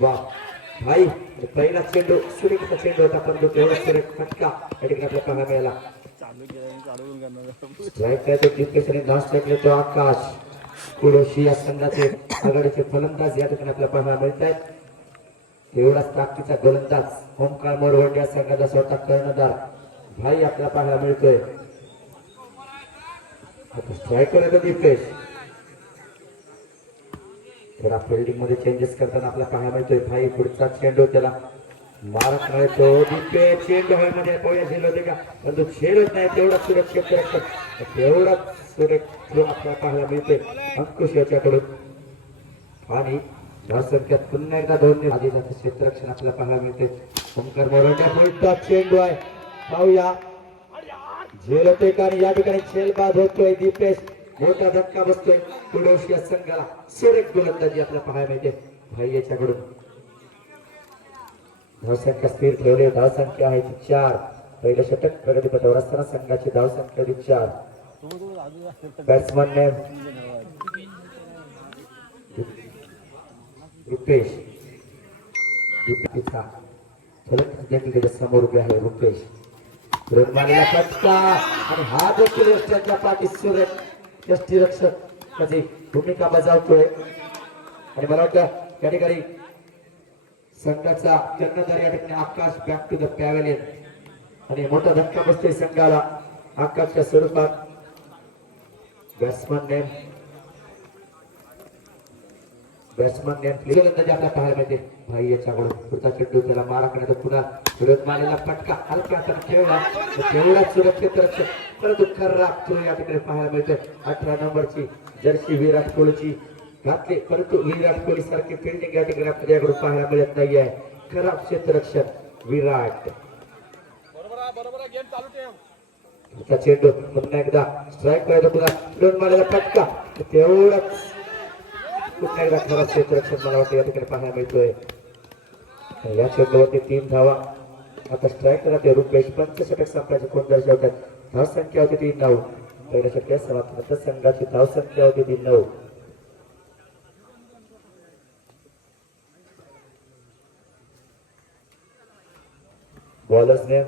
वा भाई पहिला चेंडू सुरेखचा चेंडू होता परंतु तेवढा सुरेख फटका या ठिकाणी आपल्या पाहायला मिळाला. स्ट्राईक काय तो डिफेन्सने नाश टाकले तो आकाश कुडोशी या संघाचे आघाडीचे फलंदाज या ठिकाणी आपल्या पाहायला मिळत आहेत. तेवढाच ताकदीचा गोलंदाज ओमकार मोरवंड या संघाचा स्वतः कर्णधार भाई आपल्याला पाहायला मिळतोय. स्ट्रायकर आहे तो दीपेश. थोडा फिल्डिंग मध्ये चेंजेस करताना आपल्याला पाहायला मिळतोय भाई पुढचा चेंडू त्याला मारत नाही तो दीपेश चेंडू हॉल मध्ये पोया झेल होते का परंतु झेलत नाही तेवढा सुरक्षित तेवढा सुरेख आपल्याला पाहायला मिळतोय अंकुश याच्याकडून आणि धावसंख्यात पुन्हा एकदा दोन आधीचा क्षेत्ररक्षण आपल्याला पाहायला मिळते. ओमकार मोरंड्या पुढचा चेंडू आहे पाहूया झेल होते का या ठिकाणी झेल बाद होतोय दीपेश मोठा धक्का बसतोय कुडोशी या संघाला सुरेख गोलंदाजी आपल्याला पाहायला मिळते भाई याच्याकडून. धावसंख्या स्थिर ठेवले धावसंख्या आहे 4 पहिलं षटक प्रगतीपथावर असताना संघाची धावसंख्या 4. बॅट्समन रुपेश दीपिका देखील त्याच्या समोर उभे आहे रुपेश मारलेला फटका आणि हा देखील यष्ट्याच्या पाठी सुरेख यष्टीरक्षक त्याची भूमिका बजावतोय आणि मला वाटतं या ठिकाणी संघाचा कर्णधार या ठिकाणी आकाश बॅक टू द पॅव्हेलियन आणि मोठा धक्का बसतोय संघाला आकाशच्या स्वरूपात. बॅट्समन नेम गोलंदाजी आपल्याला पाहायला मिळते भाई याच्याकडून पुढचा चेंडू त्याला मारा करण्याचा पुन्हा विरोध मारलेला फटका हलक्या हाताने खेळला तेवढा सुरक्षित रक्षक परंतु खराब थ्रो या ठिकाणी पाहायला मिळते. 18 नंबरची जर्सी विराट कोहलीची घातली परंतु विराट कोहली सारखी फिल्डिंग या ठिकाणी आपल्याकडून पाहायला मिळत नाही आहे. खराब क्षेत्ररक्षक विराट चेंडू पुन्हा एकदा स्ट्राईक करायचा पुन्हा विरोध मारलेला फटका तेवढाच पुन्हा एकदा खराब क्षेत्ररक्षण मला वाटतं या ठिकाणी पाहायला मिळतोय. या चेंडूवरती 3 धावा. आता स्ट्राईक करा ते रुपेश 5 षटक संपल्याचे कोण दर्शवतात. धावसंख्या होती 3-9 पहिल्या षटकात समाप्त संघाची धावसंख्या होती 3-9. बॉलर्सने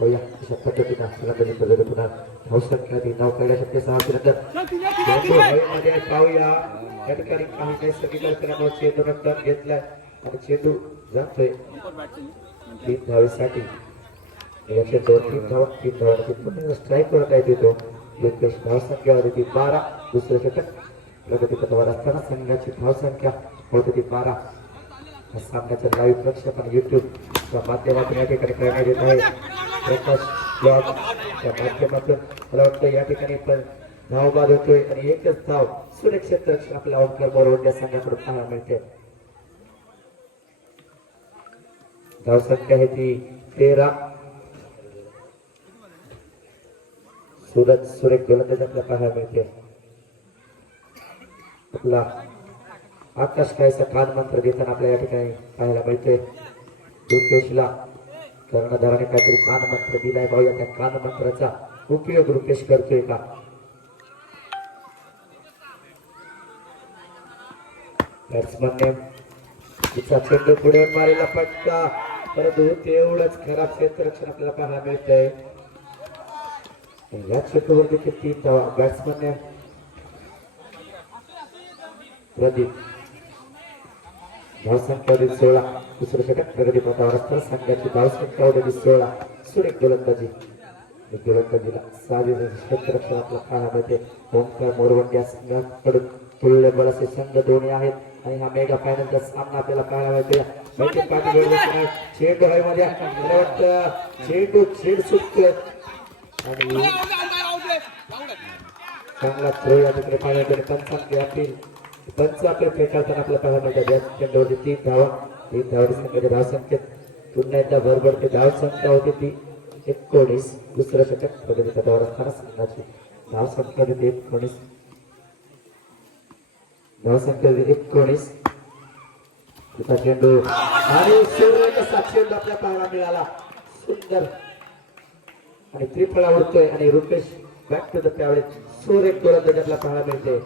होया अशा पद्धतीनं फलंदाजी पद्धती पुन्हा धावसंख्या 3-9 पहिल्या षटकात समाप्तीनंतर मध्ये पाहूया या ठिकाणी काही नैसर्गिक कारणामुळे चेंडूने टर्न घेतलाय आणि चेंडू जातोय 3 धावेसाठी. या चेंडूवर 3 धावांची पुन्हा स्ट्राईक करत आहे तो दीपेश. धावसंख्या होती 12 दुसरं षटक प्रगतीपथावर असताना संघाची धावसंख्या होती 12. सामन्याचं लाईव्ह प्रक्षेपण युट्यूबच्या माध्यमातून या ठिकाणी करण्यात येत आहे. प्रकाश ब्लॉगच्या माध्यमातून मला वाटतं या ठिकाणी पण धावबाद होतोय आणि एकच धाव सुरक्षित रक्षण आपल्या ओमकार मोरवंड या संघाकडून पाहायला मिळते. धावसंख्या आहे ती 13. सुरेख गोलंदाज आपल्याला पाहायला मिळते. आपला आकाश कायचा कान मंत्र देताना आपल्या या ठिकाणी पाहायला मिळते. रुपेशला कर्णधाराने काहीतरी कान मंत्र दिलाय भाऊ त्या कान मंत्राचा उपयोग रुपेश करतोय का. बॅट्समनने तिचा चेंडू पुढे मारेला फटका परंतु तेवढंच खराब क्षेत्ररक्षण आपल्याला पाहायला मिळतंय. या चेंडूवर देखील 3 धावा. बॅट्समनने प्रदीप धावसंख्या होती 16 दुसरं षटक प्रगतीपथावर असताना संघाची धावसंख्या होती 16. सुरेख गोलंदाजीला साधे क्षेत्ररक्षण आपल्याला पाहायला मिळते. ओमकार मोरवंड या संघाकडून तुल्यबळ असे संघ दोन्ही आहेत आणि हा मेगा फायनलचा सामना आपल्याला पाहायला मिळते. चेंडू मध्ये चेंडू झेड सुटतोय आणि चांगला थ्रो या ठिकाणी पाहायला मिळते. पंच आपले फेकाळताना आपल्याला पाहायला मिळतात. चेंडूवरती 3 धावा. 3 धावांची संख्येच्या धावसंख्येत पुन्हा एकदा भरभरते धावसंख्या होती ती 19. दुसरं षटक प्रगतीपथावर असताना संघाची धावसंख्या होती 19. धावसंख्या होती 19. तिचा चेंडू आणि सूर्यचा चेंडू आपल्याला पाहायला मिळाला. सुंदर आणि त्रिफळा उडतोय आणि Rupesh back to the pavilion. सुरेख गोलंदाजी आपल्याला पाहायला मिळते.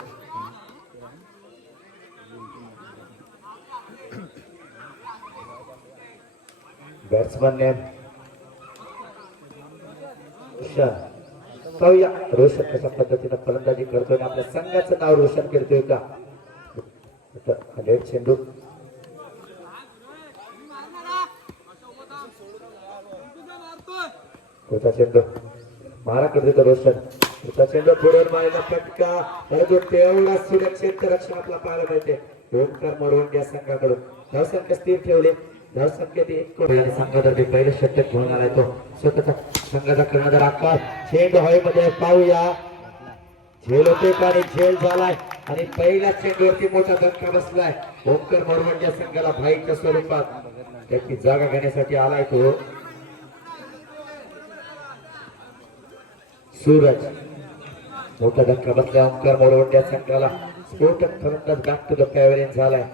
बॅट्समन नेम पाहूया रोशन कशा पद्धतीनं फलंदाजी करतोय आणि आपल्या संघाचं नाव रोशन करतोय का. लेट चेंडू पुढचा चेंडू मारा करतो रोशन. पुढचा चेंडू पुढे मारलेला फटका आणि तो तेवढा सुरक्षित रक्षण आपला पाहायला मिळते. ओंकार मोरवंड या संघाकडून धावसंख्या स्थिर ठेवले. धावसंख्या संघातर्फे पहिले षटक घेऊन आलाय तो स्वतःचा संघाचा कर्णधार आकाश. चेंडू हवेमध्ये पाहूया झेल होते का आणि झेल झालाय आणि पहिल्या चेंडूवरती मोठा धक्का बसलाय. ओंकार मोरवंड या संघाला भाईच्या स्वरूपात त्याची जागा घेण्यासाठी आलाय तो सूरज. मोठा धक्का बसला ओंकार मोरवंड या संघाला. स्फोटक फलंदाज बॅक टू द पॅव्हलियन झालाय.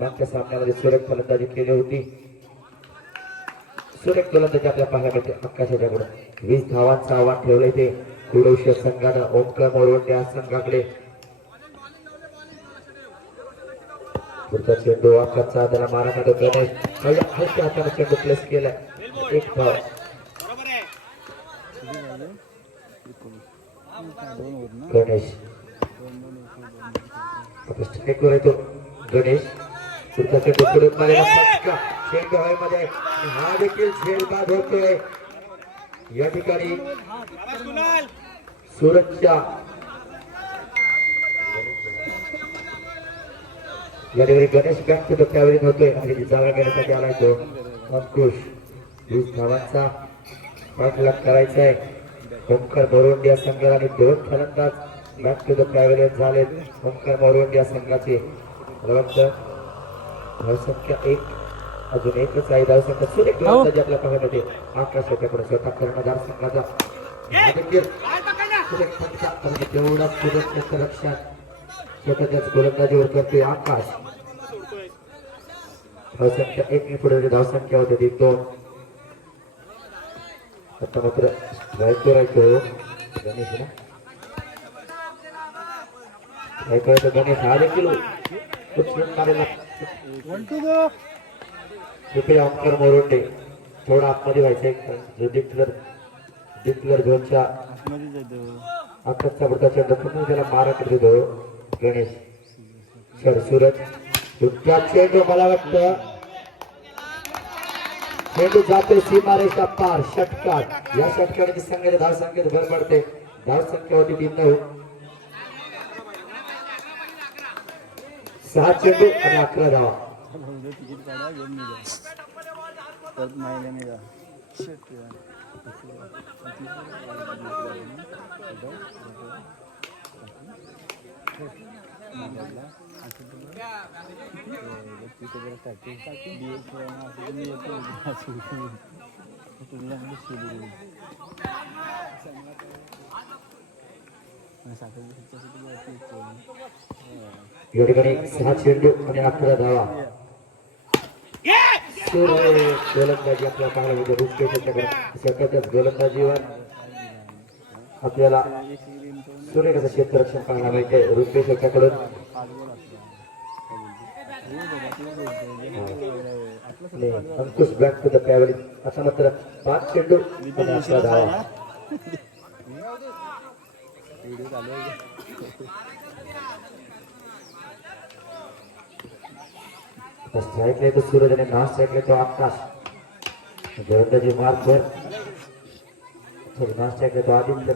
मागच्या सामन्यामध्ये सुरेख फलंदाजी केली होती. सुरेख फलंदाजी आपल्या पाहायला मिळते आकाशाच्याकडून 20 धावांचं आव्हान ठेवलंय ते कुडवशी संघानं ओंकार मोरवंड या संघाकडे. पुढचा चेंडू आकाशचा त्याला मारा खातो गणेश. हलक्या हाताने चेंडू प्लेस केलाय. एक धाव गणेश स्ट्राईकवर येतो गणेश. पुढचा चेंडू पुढे मारलेला फटका चेंडू हवेमध्ये हा देखील झेल बाद होतोय. या ठिकाणी सुरक्षा या ठिकाणी Ganesh back to the pavilion होतोय आणि जागा घेण्यासाठी आलाय तो अंकुश. 20 धावांचा पाठलाग करायचा आहे ओंकार मोरवंड या संघाला आणि 2 फलंदाज बॅक टू द पॅव्हलियन झालेत ओंकार मोरवंड या संघाचे. धावसंख्या 1 अजून एकच आहे. धावसंख्या सुरेख फलंदाजी आपल्या पाहण्यात आकाश याच्याकडे स्वतः कर्णधार संघाचा सुरेख फटका आणि तेवढा सुरक्षेचं रक्षण स्वतःच्याच गोलंदाजीवर करतोय आकाश. धावसंख्या 1 ने पुढे धावसंख्या होती 2. आता मात्र स्ट्राईकवर आहे तो गणेश ना. स्ट्राईकवर गणेश हा देखील मारेला कृपया ओंकार मोरवंडे थोडा आतमध्ये व्हायचंय. जो डिक्लर झोनच्या आकाशचा पुढचा चेंडू पुन्हा त्याला मारा करतो गणेश. सूरज पुढचा चेंडू मला वाटतं चेंडू जातोय सीमारेषा पार. षटकार या षटकाने संघाच्या धावसंख्येत भर पडते. धावसंख्या होती 3-9. 6 चेंडू आणि 11 धावा. या ठिकाणी 6 चेंडू आणि 11 धावा. गोलंदाजी आपल्याला पाहायला मिळते रुपेश याच्याकडे. सततच गोलंदाजीवर आपल्याला सुरेखाचं क्षेत्ररक्षण पाहायला मिळते रुपेश याच्याकडून. अंकुश बॅक टू द पॅव्हलियन. असा मात्र 5 चेंडू आणि 11 धावा. स्ट्राईकला येतो सूरज आणि नॉन स्ट्राईकला येतो आकाश. गोलंदाजी मार्कवर नॉन स्ट्राईकला येतो आदित्य.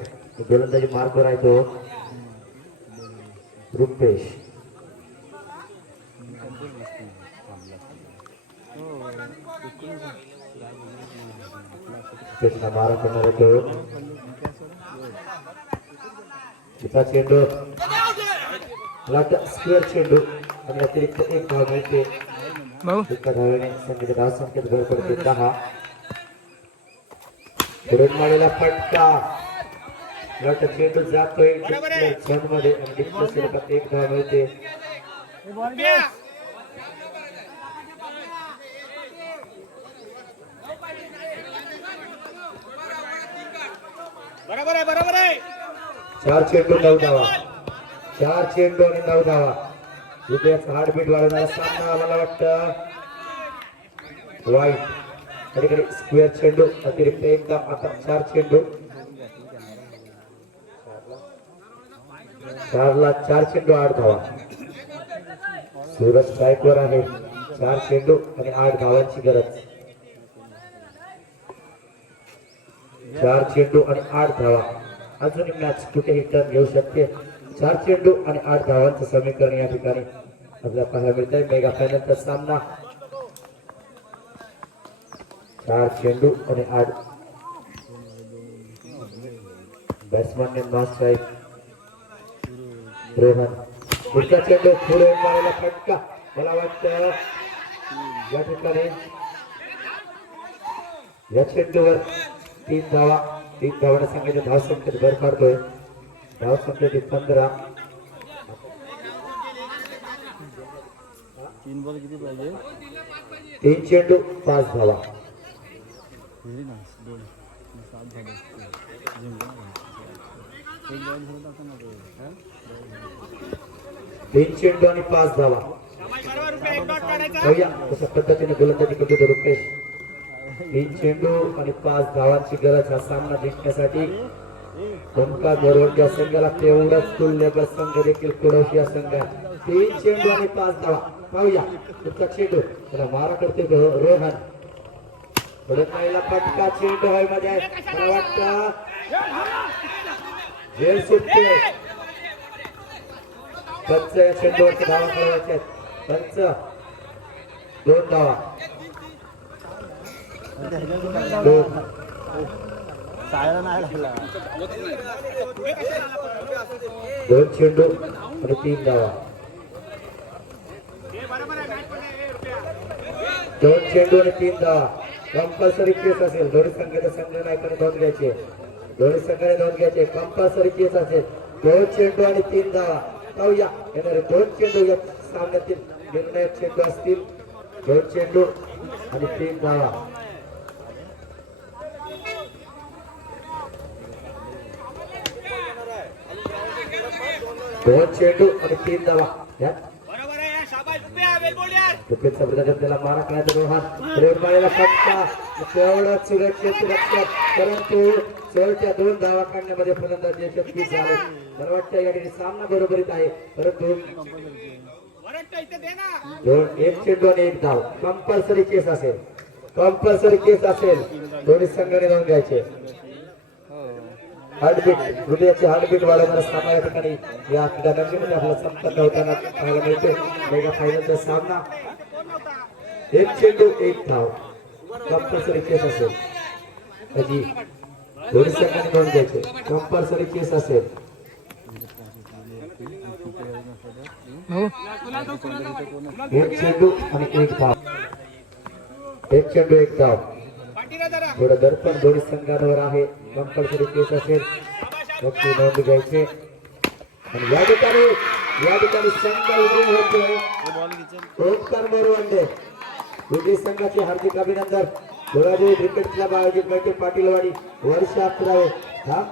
गोलंदाजी मार्कवर आहे तो रुपेश. मारा करणार येतो तिचा चेंडू स्क्वेअर चेंडू आणि अतिरिक्त 1 धाव मिळते. एका धावेने संघाच्या धावसंख्येत भर पडते 10. पुढे मारलेला फटका चेंडू जातोय झोन मध्ये आणि डिक्लेअर स्वरूपात 1 धाव मिळते. बरोबर आहे 4 चेंडू 9 धावा. 4 चेंडू आणि 9 धावा. उद्याच हार्टबीट वाढवणारा सामना मला वाटतं वाईट त्या ठिकाणी स्क्वेअर चेंडू अतिरिक्त एकदा आता 4 चेंडू 4 चेंडू 8 धावा सूरज स्ट्राईकवर आहे 4 चेंडू आणि 8 धावांची गरज 4 चेंडू आणि 8 धावा अजूनही मॅच कुठेही टर्न घेऊ शकते 4 चेंडू आणि 8 धावांचं समीकरण या ठिकाणी आपल्याला पाहायला मिळत आहे मेगा फायनलचा सामना 4 चेंडू आणि 8 बॅट्समॅन ने नॉन स्ट्राईक रोहन पुढचा चेंडू पुढे मारायला फटका मला वाटतं या ठिकाणी या चेंडूवर 3 धावाने सांगायचे धाव संख्येत भर पडतोय धाव संख्येत 15 3 बॉल किती पाहिजे 3 चेंडू 5 धावा 3 चेंडू आणि 5 धावा तशा पद्धतीने गोलंदाजी करतो रुपेश 3 चेंडू आणि 5 धावांची गरज हा सामना जिंकण्यासाठी ओंकार मोरवंडे संघाला तेवढाच तुल्यबळ संघ देखील कुडोशी संघ 3 चेंडू आणि 5 धावा पाहूया पुढचा चेंडू त्याला मारा करते रोहन पुढे पहिला फटका चेंडू हवे मध्ये मला वाटतं जेल सुटते पंच या चेंडूवरती धावा खेळवायच्या पंच 2 धावा 2 चेंडू आणि 3 धावा 2 चेंडू आणि 3 धावा कंपल्सरी केस असेल दोन्ही संघाचा संघ नाही पण नोंद घ्यायचे दोन्ही संघाने नोंद घ्यायचे कंपल्सरी केस असेल 2 चेंडू आणि 3 धावा पाहूया येणारे 2 चेंडू या सामन्यातील निर्णायक चेंडू असतील 2 चेंडू आणि 3 धावा 2 चेंडू आणि 3 धावा त्याला मारा करण्याचा रोहन रेडमाळीला फटका तेवढं सुरक्षित रक्षक परंतु शेवटच्या 2 धावा काढण्यामध्ये फलंदाज यशस्वी झाले मला वाटतं या ठिकाणी सामना बरोबरीत आहे परंतु 1 चेंडू आणि 1 धाव कंपल्सरी केस असेल दोन्ही संघाने जाऊन घ्यायचे हार्टबीट हृदयाची हार्टबीट वाढवणारा सामना या ठिकाणी या क्रीडामध्ये आपला संपन्न होताना पाहायला मिळते मेगा फायनलचा सामना 1 चेंडू 1 धाव कंपल्सरी केस असेल त्याची दोन्ही संघाने नोंद घ्यायचे कंपल्सरी केस असेल 1 चेंडू आणि 1 धाव 1 चेंडू 1 धाव थोडं दर्पण दोन्ही संघांवर आहे कंपल्सरी केस असेल नक्की नोंद घ्यायचे आणि या ठिकाणी संघ उभे होतोय ओंकार मोरवंडे विजय संघाचे हार्दिक अभिनंदन धुळादेवी क्रिकेट क्लब आयोजित पाटीलवाडी वर्ष 11